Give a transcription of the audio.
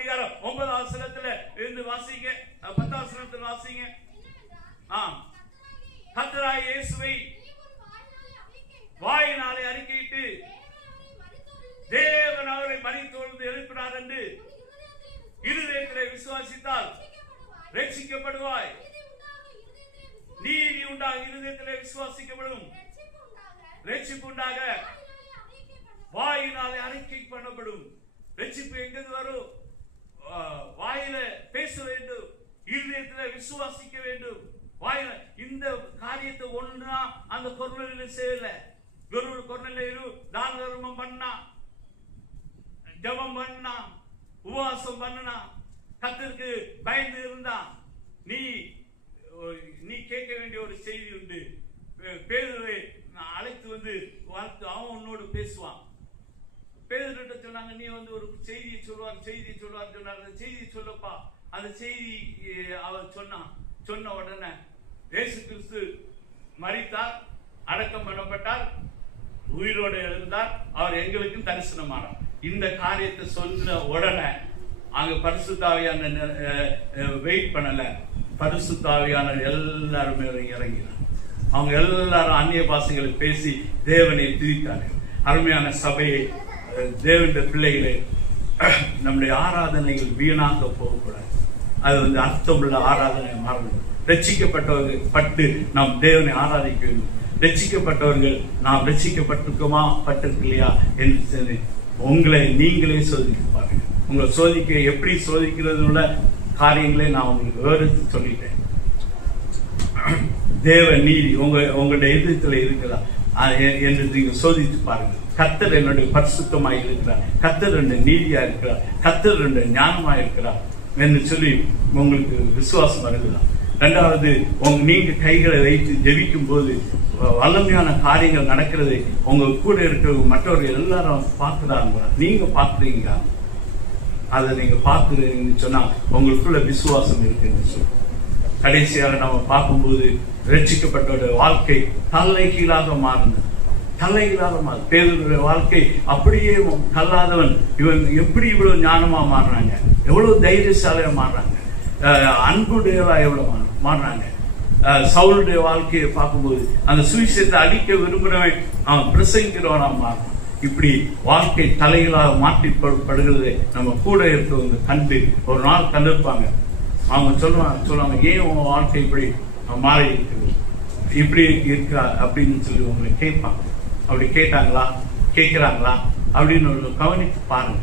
அதிகாரம் 9வது வசனத்துல இருந்து வாசிங்க, 10வது வசனத்துல வாசிங்க. கர்த்தராகிய இயேசுவை வாயினாலே அறிக்கையிட்டு தேவன் அவரை மரித்தோரிலிருந்து எழுப்பினார் என்று இருதயத்திலே விசுவாசித்தால் ரட்சிக்கப்படுவாய். நீதி உண்டாக இருதயத்திலே விசுவாசிக்கப்படும், ரட்சிப்பு உண்டாக வாயினாலே அறிக்கை பண்ணப்படும். ரட்சிப்பு எங்கிருந்து வரும்? வாயில பேச வேண்டும், இருதயத்திலே விசுவாசிக்க வேண்டும். வாயில இந்த காரியத்தை ஒன்றா அந்த கொர்நேலியு செய்யல. கொர்நேலியு தான தர்மம் பண்ணா, ஜெபம் பண்ணா, உபவாசம் பண்ணா, கர்த்தருக்கு பயந்து இருந்தா. நீ கேட்க வேண்டிய ஒரு செய்தி உண்டு. பேதுருவை அழைத்து வந்து அவன் உன்னோடு பேசுவான். பேதுருட்ட சொன்னாங்க, நீ வந்து ஒரு செய்தியை சொல்லுவார் சொன்னார். அந்த செய்தியை சொல்லப்பா. அந்த செய்தி அவர் சொன்ன உடனே இயேசு கிறிஸ்து மரித்தார், அடக்கம் பண்ணப்பட்டார், உயிரோடு எழுந்தார், அவர் எங்களுக்கும் தரிசனமானார். இந்த காரியத்தை சொன்ன உடனே அங்க பரிசுத்த ஆவியான வெயிட் பண்ணல, பரிசுத்த ஆவியான எல்லாருமே இறங்கினார். அவங்க எல்லாரும் அந்நிய பாஷைகளை பேசி தேவனை துதித்தார்கள். அருமையான சபையை, தேவனுடைய பிள்ளைகளை, நம்முடைய ஆராதனைகள் வீணாக போகக்கூடாது. அது வந்து அர்த்தமுள்ள ஆராதனை மாறணும். ரட்சிக்கப்பட்டவர்கள் பட்டு நாம் தேவனை ஆராதிக்க வேண்டும். ரட்சிக்கப்பட்டவர்கள் நாம் ரட்சிக்கப்பட்டிருக்கோமா பட்டிருக்கலையா என்று உங்களை நீங்களே சோதித்து பாருங்க. உங்களை சோதிக்க எப்படி சோதிக்கிறது உள்ள காரியங்களை நான் உங்களுக்கு விவரித்து சொல்லிட்டேன். தேவ நீதி உங்களுடைய இதயத்துல இருக்குதா என்று நீங்க சோதித்து பாருங்க. கர்த்தர் என்னுடைய பரிசுத்தமாய் இருக்கிறார், கர்த்தர் என்னுடைய நீதியா இருக்கிறார், கர்த்தர் என்னுடைய ஞானமா இருக்கிறார் என்று சொல்லி உங்களுக்கு விசுவாசம் வருகிறதா? இரண்டாவது, நீங்க கைகளை வைத்து ஜெபிக்கும் போது வல்லமையான காரியங்கள் நடக்கிறது. உங்க கூட இருக்கிற மற்றவர்கள் எல்லாரும் பார்க்கிறாங்க, நீங்க பார்க்குறீங்க. அதை நீங்க பார்க்குறீங்கன்னு சொன்னா உங்களுக்குள்ள விசுவாசம் இருக்குன்னு சொல்லி. கடைசியாக நம்ம பார்க்கும்போது ரட்சிக்கப்பட்டவருடைய வாழ்க்கை தலைகீழாக மாறினது. பேதுருடைய வாழ்க்கை அப்படியே கல்லாதவன் இவன் எப்படி இவ்வளவு ஞானமா மாறுறாங்க, எவ்வளவு தைரியசாலியா மாறுறாங்க, அன்புடையவா எவ்வளவு மாறுறாங்க. சவுளுடைய வாழ்க்கையை பார்க்கும்போது அந்த சுவிசேஷத்தை அடிக்க விரும்புகிறவன் அவன் பிரசங்கிக்கிறவனா மாறுறான். இப்படி வாழ்க்கை தலைகளாக மாற்றிப்படுகிறதை நம்ம கூட இருக்கிறவங்க கண்டு ஒரு நாள் கண்டிருப்பாங்க. அவங்க சொல்லுவாங்க ஏன் உங்க வாழ்க்கை இப்படி மாறி இருக்குது, இப்படி இருக்கா அப்படின்னு சொல்லி உங்களை கேட்பாங்க. அப்படி கேட்டாங்களா, கேட்கிறாங்களா அப்படின்னு கவனித்து பாருங்க.